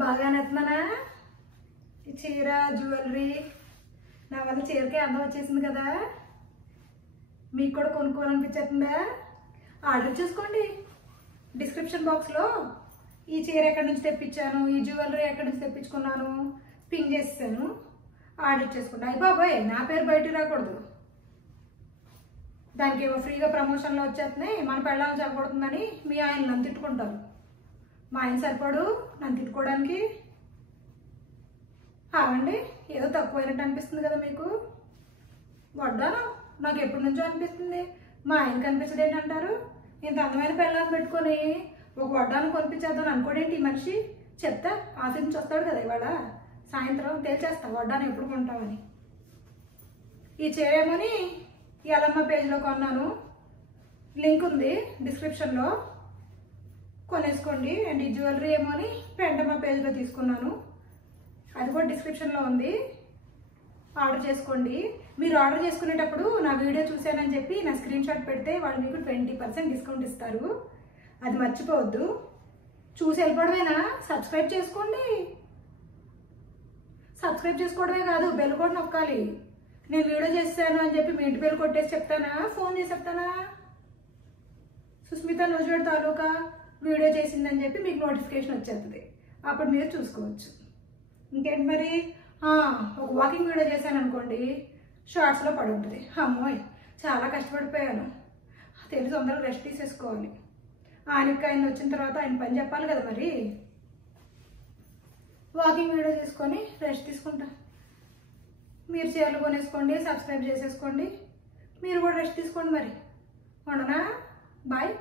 బాగా నెత్తనా ఈ చీర జ్యువెలరీ నా వల్ల చీరకే అందం వచ్చేసింది కదా. మీకు కూడా కొనుక్కోవాలనిపించేస్తుందా? ఆర్డర్ చేసుకోండి. డిస్క్రిప్షన్ బాక్స్లో ఈ చీర ఎక్కడి నుంచి తెప్పించాను, ఈ జ్యువెలరీ ఎక్కడి నుంచి తెప్పించుకున్నాను పింగ్ చేసేసాను. ఆర్డర్ చేసుకోండి. అయ్యి బాబాయ్ నా పేరు బయటికి రాకూడదు. దానికి ఏమో ఫ్రీగా ప్రమోషన్లో వచ్చేస్తున్నాయి. మన పెళ్ళాలను చెప్పకూడదని మీ ఆయన నన్ను తిట్టుకుంటారు. మా ఆయన సరిపడు నన్ను తిట్టుకోవడానికి. అవండి ఏదో తక్కువైనట్టు అనిపిస్తుంది కదా మీకు. వడ్డాను నాకు ఎప్పటి నుంచో అనిపిస్తుంది. మా ఆయన కనిపించదు ఏంటంటారు? ఇంత అందమైన పెళ్ళాన్ని పెట్టుకొని ఒక వడ్డాను కొనిపించేద్దాం అనుకోడేంటి ఈ మనిషి. చెప్తా ఆఫీస్ నుంచి వస్తాడు కదా ఇవాళ సాయంత్రం తేల్చేస్తా వడ్డాను ఎప్పుడు కొంటామని. ఈ చీర ఏమోని ఎలమ్మ పేజ్లో కొన్నాను. లింక్ ఉంది డిస్క్రిప్షన్లో, కొనేసుకోండి. అండ్ ఈ జ్యువెలరీ ఏమో అని పెంటమ్మ పేజ్లో తీసుకున్నాను, అది కూడా డిస్క్రిప్షన్లో ఉంది. ఆర్డర్ చేసుకోండి. మీరు ఆర్డర్ చేసుకునేటప్పుడు నా వీడియో చూశానని చెప్పి నా స్క్రీన్ షాట్ పెడితే వాళ్ళు మీకు 20% డిస్కౌంట్ ఇస్తారు. అది మర్చిపోవద్దు. చూసి వెళ్ళిపోవడమేనా? సబ్స్క్రైబ్ చేసుకోండి. సబ్స్క్రైబ్ చేసుకోవడమే కాదు, బెల్ కూడా నొక్కాలి. నేను వీడియో చేస్తాను అని చెప్పి మీ ఇంటి బెల్ కొట్టేసి చెప్తానా, ఫోన్ చేసి చెప్తానా? సుస్మిత నూజివేడ్ తాలూకా వీడియో చేసిందని చెప్పి మీకు నోటిఫికేషన్ వచ్చేస్తుంది. అప్పుడు మీరు చూసుకోవచ్చు. ఇంకేంటి మరి, ఒక వాకింగ్ వీడియో చేశాను అనుకోండి, షార్ట్స్లో పడి ఉంటుంది. అమ్మోయ్ చాలా కష్టపడిపోయాను, తెలిసి తొందరగా రెస్ట్ తీసేసుకోవాలి. ఆయన వచ్చిన తర్వాత ఆయన పని చెప్పాలి కదా మరి. వాకింగ్ వీడియో తీసుకొని రెస్ట్ తీసుకుంటా. మీరు చీరలు కొనేసుకోండి, సబ్స్క్రైబ్ చేసేసుకోండి. మీరు కూడా రెస్ట్ తీసుకోండి మరి. ఉండనా? బాయ్.